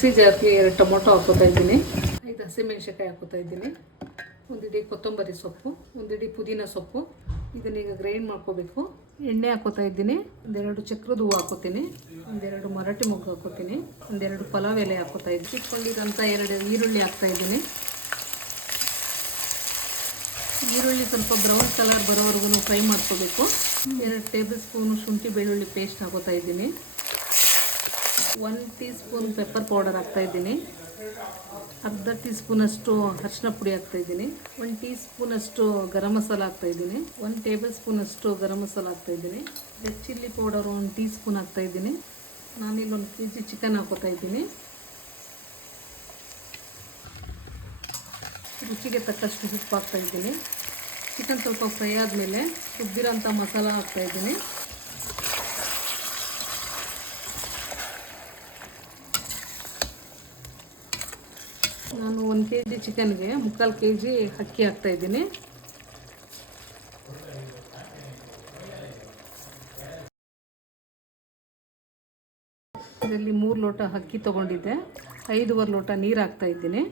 Mixie ಜಾರ್ಗೆ 2 tomato ಹಾಕೋತಾ ಇದ್ದೀನಿ, 5 ಹಸಿಮೆಣಸಿನ್ಕಾಯಿ ಹಾಕೋತಾ ಇದ್ದೀನಿ, 1 ಹಿಡಿ ಕೊತ್ತಂಬರಿ ಸೊಪ್ಪು, 1 ಹಿಡಿ ಪುದೀನ ಸೊಪ್ಪು. ಇದನ್ನೀಗ ಗ್ರೈಂಡ್ ಮಾಡ್ಕೋಬೇಕು. ಎಣ್ಣೆ ಹಾಕೋತಾ ಇದ್ದೀನಿ, 1-2 ಚಕ್ರದ ಹೂವು ಹಾಕೋತೀನಿ, 1-2 ಮರಾಠಿ ಮೊಗ್ಗು ಹಾಕೋತೀನಿ, 1-2 ಪಲಾವ್ ಎಲೆ ಹಾಕೋತಾ ಇದ್ದೀನಿ. ಇಟ್ಕೊಂಡಿರೋಂಥ 2 ಈರುಳ್ಳಿ ಹಾಕ್ತಾ ಇದ್ದೀನಿ. ಈರುಳ್ಳಿ ಸ್ವಲ್ಪ ಬ್ರೌನ್ ಕಲರ್ ಬರೋವರೆಗೂ ಫ್ರೈ ಮಾಡ್ಕೋಬೇಕು. 2 ಟೇಬಲ್ ಸ್ಪೂನು ಶುಂಠಿ ಬೆಳ್ಳುಳ್ಳಿ ಪೇಸ್ಟ್ ಹಾಕೋತಾ ಇದ್ದೀನಿ, 1 ಟೀ ಸ್ಪೂನ್ ಪೆಪ್ಪರ್ ಪೌಡರ್ ಹಾಕ್ತಾ ಇದ್ದೀನಿ, ಅರ್ಧ ಟೀ ಸ್ಪೂನಷ್ಟು ಅರಿಶಿನ ಪುಡಿ ಹಾಕ್ತಾ ಇದ್ದೀನಿ, 1 ಟೀ ಸ್ಪೂನಷ್ಟು ಗರಂ ಮಸಾಲ ಹಾಕ್ತಾ ಇದ್ದೀನಿ, 1 ಟೇಬಲ್ ಸ್ಪೂನಷ್ಟು ಗರಂ ಮಸಾಲ ಹಾಕ್ತಾ ಇದ್ದೀನಿ, red chilli powder 1 tea spoon ಹಾಕ್ತಾ ಇದ್ದೀನಿ. ನಾನಿಲ್ಲಿ 1 kg ಚಿಕನ್ ಹಾಕೋತಾ ಇದ್ದೀನಿ. ರುಚಿಗೆ ತಕ್ಕಷ್ಟು ಉಪ್ಪು ಹಾಕ್ತಾ ಇದ್ದೀನಿ. ಚಿಕನ್ ಸ್ವಲ್ಪ ಫ್ರೈ ಆದಮೇಲೆ ರುಬ್ಬಿರೋಂಥ ಮಸಾಲ ಹಾಕ್ತಾ ಇದ್ದೀನಿ. ನಾನು 1 kg ಚಿಕನ್ಗೆ 3/4 kg ಅಕ್ಕಿ ಹಾಕ್ತಾ ಇದ್ದೀನಿ. ಇದರಲ್ಲಿ 3 ಲೋಟ ಅಕ್ಕಿ ತೊಗೊಂಡಿದ್ದೆ, 5 ಲೋಟ ನೀರು ಹಾಕ್ತಾ ಇದ್ದೀನಿ.